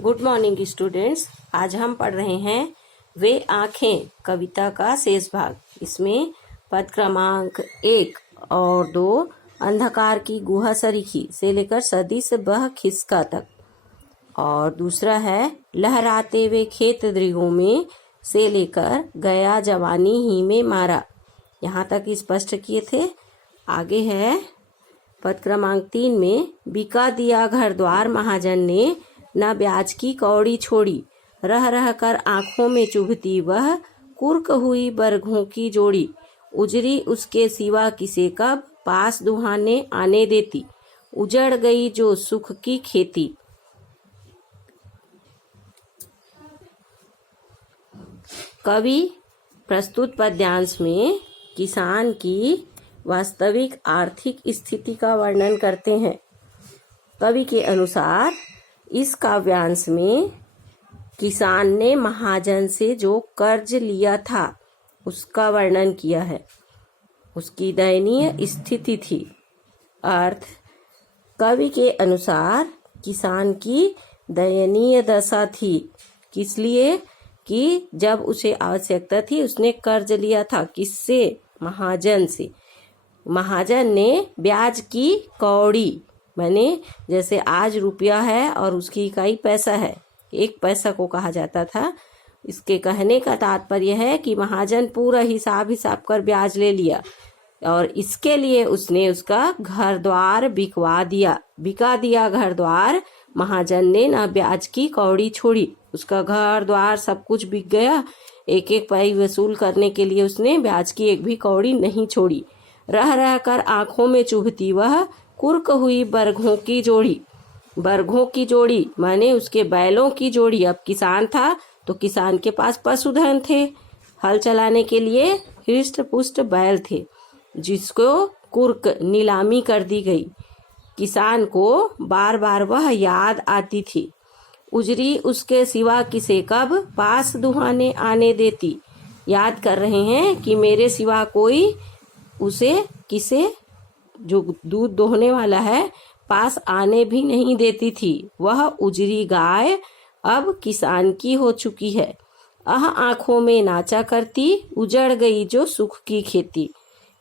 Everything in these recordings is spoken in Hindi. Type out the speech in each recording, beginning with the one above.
Good morning students. आज हम पढ़ रहे हैं वे आँखें कविता का शेष भाग। इसमें पद क्रमांक 1 और 2 अंधकार की गुहा सरीखी से लेकर सदिश बह खिसका तक, और दूसरा है लहराते वे खेत दृगों में से लेकर गया जवानी ही में मारा, यहाँ तक स्पष्ट किए थे। आगे है पद क्रमांक 3 में बिका दिया घर द्वार महाजन ने, न ब्याज की कौड़ी छोड़ी, रह रह कर आंखों में चुभती वह, कुर्क हुई बरघों की जोड़ी, उजरी उसके सिवा किसे कब, पास दुहाने आने देती, उजड़ गई जो सुख की खेती। कवि प्रस्तुत पद्यांश में किसान की वास्तविक आर्थिक स्थिति का वर्णन करते हैं। कवि के अनुसार इस काव्यांश में किसान ने महाजन से जो कर्ज लिया था उसका वर्णन किया है, उसकी दयनीय स्थिति थी। अर्थ, कवि के अनुसार किसान की दयनीय दशा थी। किस लिए? कि जब उसे आवश्यकता थी उसने कर्ज लिया था। किससे? महाजन से। महाजन ने ब्याज की कौड़ी, माने जैसे आज रुपया है और उसकी इकाई पैसा है, 1 पैसा को कहा जाता था। इसके कहने का तात्पर्य है कि महाजन पूरा हिसाब कर ब्याज ले लिया और इसके लिए उसने उसका घर द्वार बिकवा दिया। बिका दिया घर द्वार महाजन ने, न ब्याज की कौड़ी छोड़ी। उसका घर द्वार सब कुछ बिक गया। 1-1 पाई वसूल करने के लिए उसने ब्याज की एक भी कौड़ी नहीं छोड़ी। रह रह कर आंखों में चुभती वह, कुर्क हुई बरघों की जोड़ी। बरघों की जोड़ी माने उसके बैलों की जोड़ी। अब किसान था तो किसान के पास पशुधन थे, हल चलाने के लिए हृष्ट पुष्ट बैल थे, जिसको कुर्क नीलामी कर दी गई। किसान को बार बार वह याद आती थी, उजरी उसके सिवा किसे कब, पास दुहाने आने देती। याद कर रहे हैं कि मेरे सिवा कोई उसे, किसे, जो दूध दोहने वाला है, पास आने भी नहीं देती थी। वह उजरी गाय अब किसान की हो चुकी है। आंखों में नाचा करती, उजड़ गई जो सुख की खेती।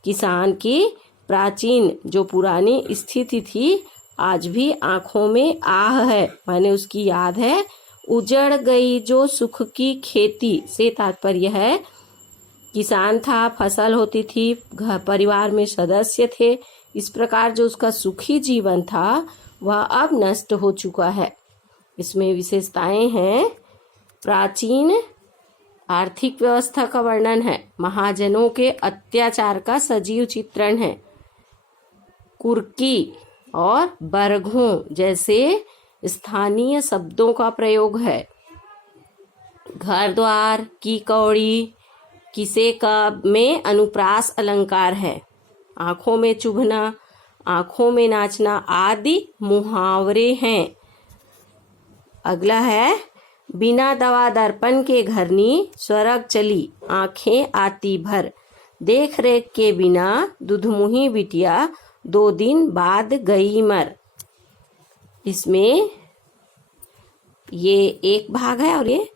किसान की प्राचीन जो पुरानी स्थिति थी आज भी आंखों में आह है, माने उसकी याद है। उजड़ गई जो सुख की खेती से तात्पर्य है किसान था, फसल होती थी, घर परिवार में सदस्य थे, इस प्रकार जो उसका सुखी जीवन था वह अब नष्ट हो चुका है। इसमें विशेषताएं हैं। प्राचीन आर्थिक व्यवस्था का वर्णन है, महाजनों के अत्याचार का सजीव चित्रण है, कुर्की और बरघों जैसे स्थानीय शब्दों का प्रयोग है, घर द्वार की कौड़ी, किसे कब में अनुप्रास अलंकार है, आंखों में चुभना, आंखों में नाचना आदि मुहावरे हैं। अगला है बिना दवा दर्पण के घरनी, स्वर्ग चली आंखें आती भर, देख रेख के बिना दुधमुही बिटिया, 2 दिन बाद गई मर। इसमें ये एक भाग है और ये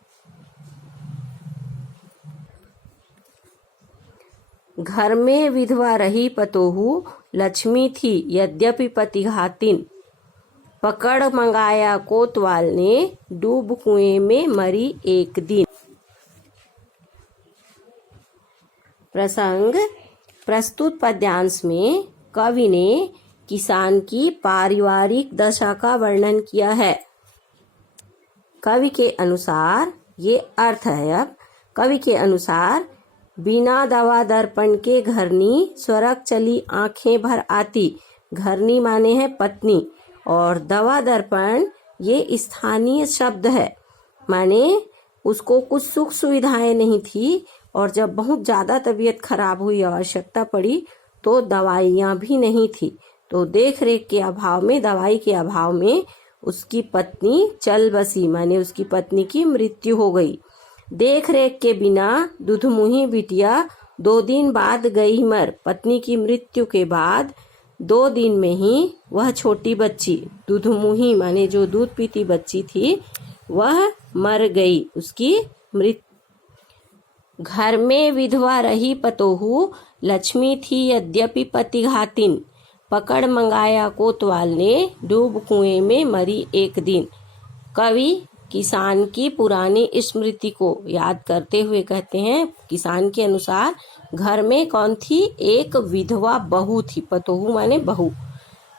घर में विधवा रही पतोहू, लक्ष्मी थी यद्यपि पतिघातिन, पकड़ मंगाया कोतवाल ने, डूब कुएं में मरी एक दिन। प्रसंग प्रस्तुत पद्यांश में कवि ने किसान की पारिवारिक दशा का वर्णन किया है। कवि के अनुसार ये अर्थ है। अब कवि के अनुसार बिना दवा दर्पण के घरनी, स्वर्ग चली आंखें भर आती। घरनी माने है पत्नी और दवा दर्पण ये स्थानीय शब्द है, माने उसको कुछ सुख सुविधाएं नहीं थी और जब बहुत ज्यादा तबीयत खराब हुई, आवश्यकता पड़ी तो दवाइयाँ भी नहीं थी। तो देख रेख के अभाव में, दवाई के अभाव में उसकी पत्नी चल बसी, माने उसकी पत्नी की मृत्यु हो गई। देख रेख के बिना दुधमुही बिटिया, 2 दिन बाद गई मर। पत्नी की मृत्यु के बाद 2 दिन में ही वह छोटी बच्ची, दुधमुही माने जो दूध पीती बच्ची थी, वह मर गई, उसकी मृत्यु। घर में विधवा रही पतोहू, लक्ष्मी थी यद्यपि पतिघातिन। पकड़ मंगाया कोतवाल ने, डूब कुएं में मरी एक दिन। कवि किसान की पुरानी स्मृति को याद करते हुए कहते हैं, किसान के अनुसार घर में कौन थी? एक विधवा बहू थी। पतोहू माने बहू,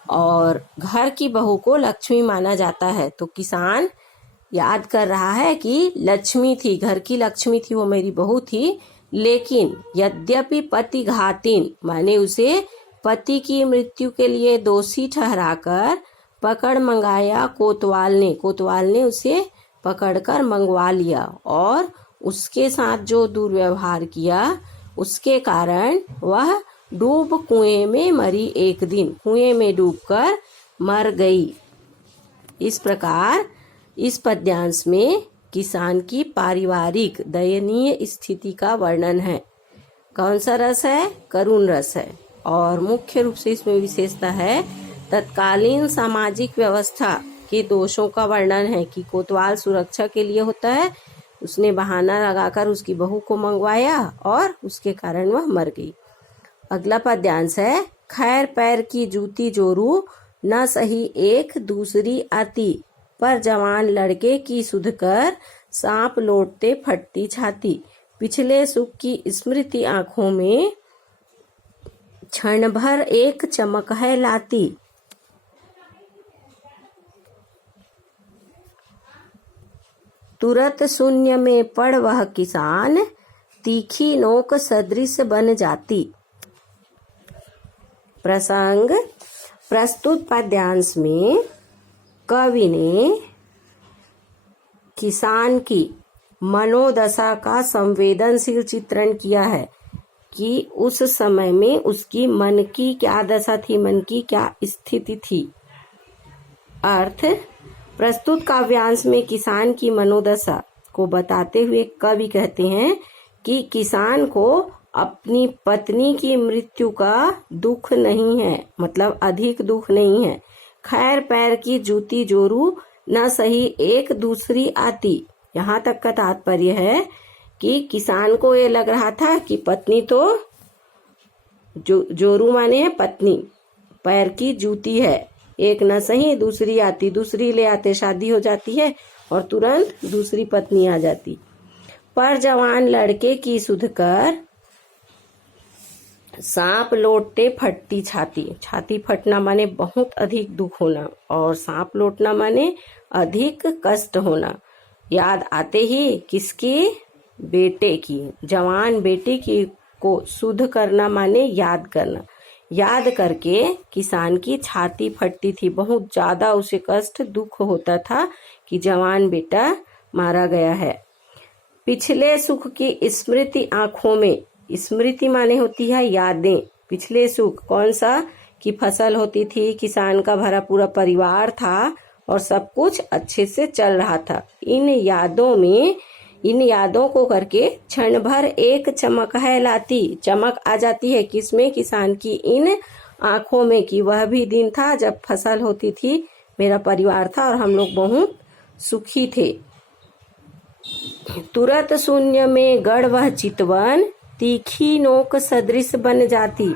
और घर की बहू को लक्ष्मी माना जाता है। तो किसान याद कर रहा है कि लक्ष्मी थी, घर की लक्ष्मी थी, वो मेरी बहू थी। लेकिन यद्यपि पति घातिन माने उसे पति की मृत्यु के लिए दोषी ठहराकर पकड़ मंगाया कोतवाल ने उसे पकड़कर मंगवा लिया, और उसके साथ जो दुर्व्यवहार किया उसके कारण वह डूब कुएं में मरी एक दिन, कुएं में डूबकर मर गई। इस प्रकार इस पद्यांश में किसान की पारिवारिक दयनीय स्थिति का वर्णन है। कौन सा रस है? करुण रस है। और मुख्य रूप से इसमें विशेषता है तत्कालीन सामाजिक व्यवस्था के दोषों का वर्णन है कि कोतवाल सुरक्षा के लिए होता है, उसने बहाना लगाकर उसकी बहू को मंगवाया और उसके कारण वह मर गई। अगला पद्यांश है, खैर पैर की जूती जोरू, न सही एक दूसरी आती, पर जवान लड़के की सुध कर, सांप लौटते फटती छाती। पिछले सुख की स्मृति आंखों में, क्षण भर एक चमक है लाती। तुरत शून्य में पड़ वह किसान, तीखी नोक सदृश बन जाती। प्रसंग, प्रस्तुत पद्यांश में कवि ने किसान की मनोदशा का संवेदनशील चित्रण किया है कि उस समय में उसकी मन की क्या दशा थी, मन की क्या स्थिति थी। अर्थ, प्रस्तुत काव्यांश में किसान की मनोदशा को बताते हुए कवि कहते हैं कि किसान को अपनी पत्नी की मृत्यु का दुख नहीं है, मतलब अधिक दुख नहीं है। खैर पैर की जूती जोरू, न सही एक दूसरी आती। यहाँ तक का तात्पर्य है कि किसान को ये लग रहा था कि पत्नी तो जोरू माने है पत्नी, पैर की जूती है, एक न सही दूसरी आती, दूसरी ले आते, शादी हो जाती है और तुरंत दूसरी पत्नी आ जाती। पर जवान लड़के की सुध कर, सांप लौटते फटती छाती। छाती फटना माने बहुत अधिक दुख होना, और सांप लौटना माने अधिक कष्ट होना। याद आते ही किसकी? बेटे की, जवान बेटे की को सुध करना माने याद करना। याद करके किसान की छाती फटती थी, बहुत ज्यादा उसे कष्ट दुख होता था कि जवान बेटा मारा गया है। पिछले सुख की स्मृति आंखों में, स्मृति माने होती है यादें। पिछले सुख कौन सा? कि फसल होती थी, किसान का भरा पूरा परिवार था और सब कुछ अच्छे से चल रहा था। इन यादों को करके क्षण भर एक चमक है लाती। चमक आ जाती है किसमें? किसान की इन आंखों में, कि वह भी दिन था जब फसल होती थी, मेरा परिवार था और हम लोग बहुत सुखी थे। तुरंत शून्य में गढ़ वह चितवन, तीखी नोक सदृश बन जाती।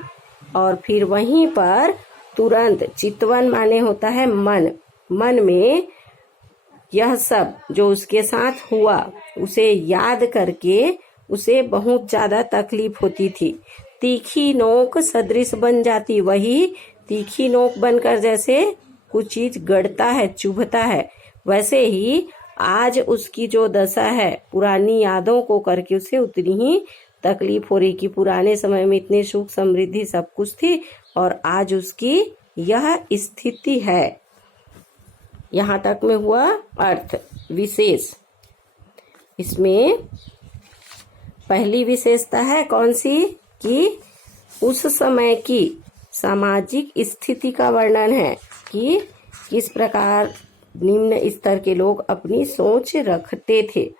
और फिर वहीं पर तुरंत, चितवन माने होता है मन, मन में यह सब जो उसके साथ हुआ उसे याद करके उसे बहुत ज्यादा तकलीफ होती थी। तीखी नोक सदृश बन जाती, वही तीखी नोक बनकर जैसे कुछ चीज गड़ता है, चुभता है, वैसे ही आज उसकी जो दशा है पुरानी यादों को करके उसे उतनी ही तकलीफ हो रही कि पुराने समय में इतनी सुख समृद्धि सब कुछ थी और आज उसकी यह स्थिति है। यहाँ तक में हुआ अर्थ विशेष। इसमें पहली विशेषता है कौन सी? कि उस समय की सामाजिक स्थिति का वर्णन है कि किस प्रकार निम्न स्तर के लोग अपनी सोच रखते थे।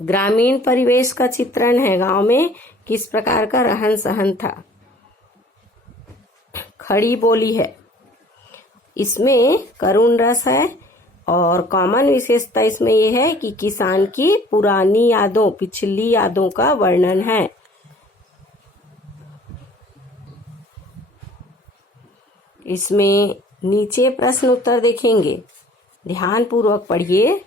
ग्रामीण परिवेश का चित्रण है, गांव में किस प्रकार का रहन सहन था। खड़ी बोली है, इसमें करुण रस है और कॉमन विशेषता इसमें यह है कि किसान की पुरानी यादों, पिछली यादों का वर्णन है। इसमें नीचे प्रश्न उत्तर देखेंगे, ध्यान पूर्वक पढ़िए।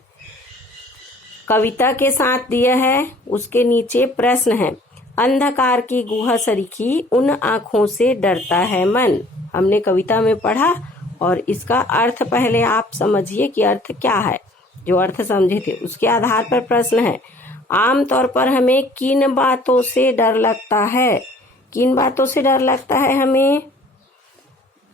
कविता के साथ दिया है, उसके नीचे प्रश्न है। अंधकार की गुहा सरीखी उन आँखों से डरता है मन। हमने कविता में पढ़ा और इसका अर्थ पहले आप समझिए कि अर्थ क्या है। जो अर्थ समझे थे उसके आधार पर प्रश्न है। आमतौर पर हमें किन बातों से डर लगता है? किन बातों से डर लगता है हमें?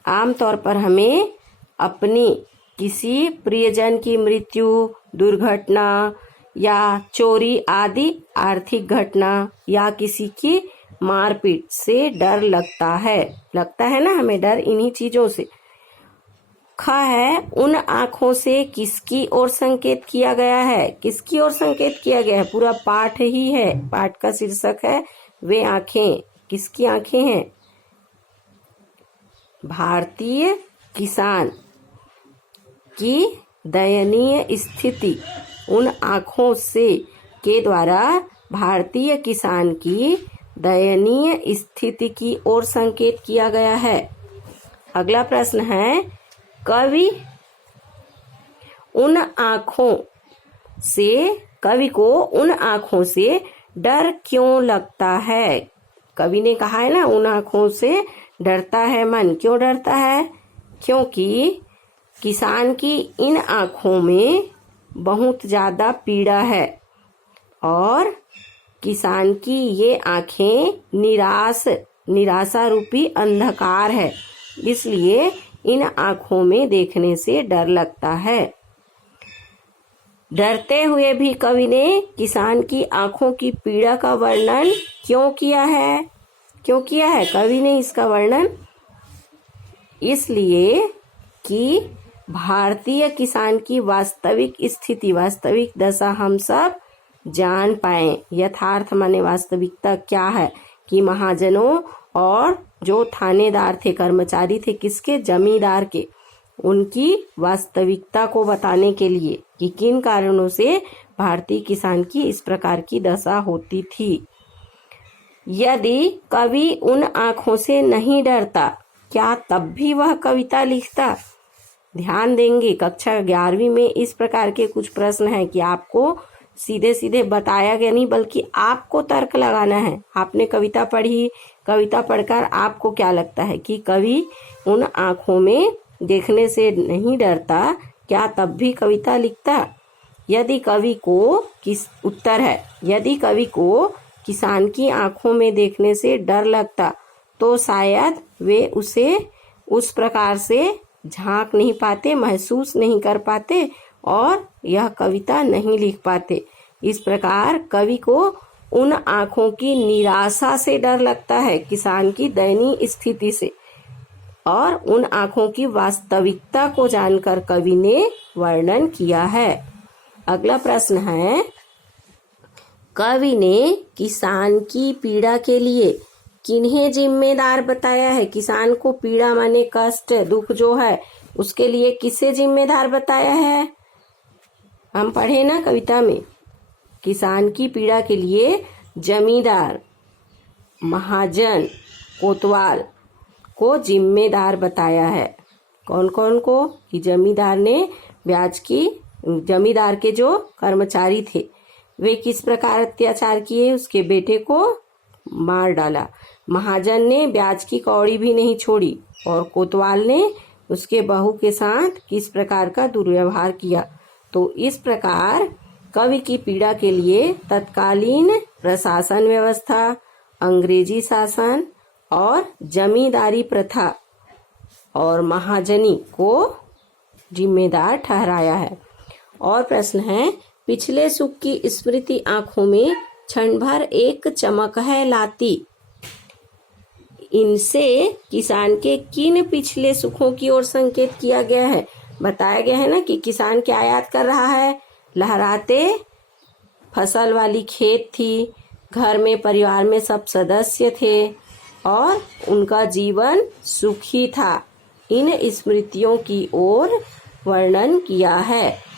आमतौर पर हमें अपनी किसी प्रियजन की मृत्यु, दुर्घटना या चोरी आदि आर्थिक घटना या किसी की मारपीट से डर लगता है ना हमें डर इन्हीं चीजों से। ख है, उन आँखों से किसकी ओर संकेत किया गया है? किसकी ओर संकेत किया गया है? पूरा पाठ ही है, पाठ का शीर्षक है वे आँखें। किसकी आँखें हैं? भारतीय किसान की दयनीय स्थिति उन आँखों से के द्वारा भारतीय किसान की दयनीय स्थिति की ओर संकेत किया गया है। अगला प्रश्न है, कवि को उन आँखों से डर क्यों लगता है? कवि ने कहा है ना, उन आँखों से डरता है मन। क्यों डरता है? क्योंकि किसान की इन आँखों में बहुत ज्यादा पीड़ा है और किसान की ये आँखें निराशा रूपी अंधकार है, इसलिए इन आँखों में देखने से डर लगता है। डरते हुए भी कवि ने किसान की आँखों की पीड़ा का वर्णन क्यों किया है? कवि ने इसका वर्णन इसलिए कि भारतीय किसान की वास्तविक स्थिति, वास्तविक दशा हम सब जान पाए। यथार्थ माने वास्तविकता क्या है कि महाजनों और जो थानेदार थे, कर्मचारी थे, किसके? जमींदार के, उनकी वास्तविकता को बताने के लिए कि किन कारणों से भारतीय किसान की इस प्रकार की दशा होती थी। यदि कवि उन आँखों से नहीं डरता, क्या तब भी वह कविता लिखता? ध्यान देंगे, कक्षा 11वीं में इस प्रकार के कुछ प्रश्न हैं कि आपको सीधे सीधे बताया गया नहीं, बल्कि आपको तर्क लगाना है। आपने कविता पढ़ी, कविता पढ़कर आपको क्या लगता है कि कवि उन आँखों में देखने से नहीं डरता, क्या तब भी कविता लिखता? यदि कवि को किसान की आँखों में देखने से डर लगता तो शायद वे उसे उस प्रकार से झांक नहीं पाते, महसूस नहीं कर पाते और यह कविता नहीं लिख पाते। इस प्रकार कवि को उन आँखों की निराशा से डर लगता है, किसान की दयनीय स्थिति से, और उन आँखों की वास्तविकता को जानकर कवि ने वर्णन किया है। अगला प्रश्न है, कवि ने किसान की पीड़ा के लिए किन्हें जिम्मेदार बताया है? किसान को पीड़ा माने कष्ट, दुख जो है, उसके लिए किसे जिम्मेदार बताया है? हम पढ़े ना कविता में, किसान की पीड़ा के लिए जमींदार, महाजन, कोतवाल को जिम्मेदार बताया है। कौन कौन को? कि जमींदार के जो कर्मचारी थे वे किस प्रकार अत्याचार किए, उसके बेटे को मार डाला। महाजन ने ब्याज की कौड़ी भी नहीं छोड़ी और कोतवाल ने उसके बहू के साथ किस प्रकार का दुर्व्यवहार किया। तो इस प्रकार कवि की पीड़ा के लिए तत्कालीन प्रशासन व्यवस्था, अंग्रेजी शासन और जमींदारी प्रथा और महाजनी को जिम्मेदार ठहराया है। और प्रश्न है, पिछले सुख की स्मृति आंखों में क्षण भर एक चमक है लाती। इनसे किसान के किन पिछले सुखों की ओर संकेत किया गया है? बताया गया है ना कि किसान क्या याद कर रहा है? लहराते फसल वाली खेत थी, घर में परिवार में सब सदस्य थे और उनका जीवन सुखी था। इन स्मृतियों की ओर वर्णन किया है।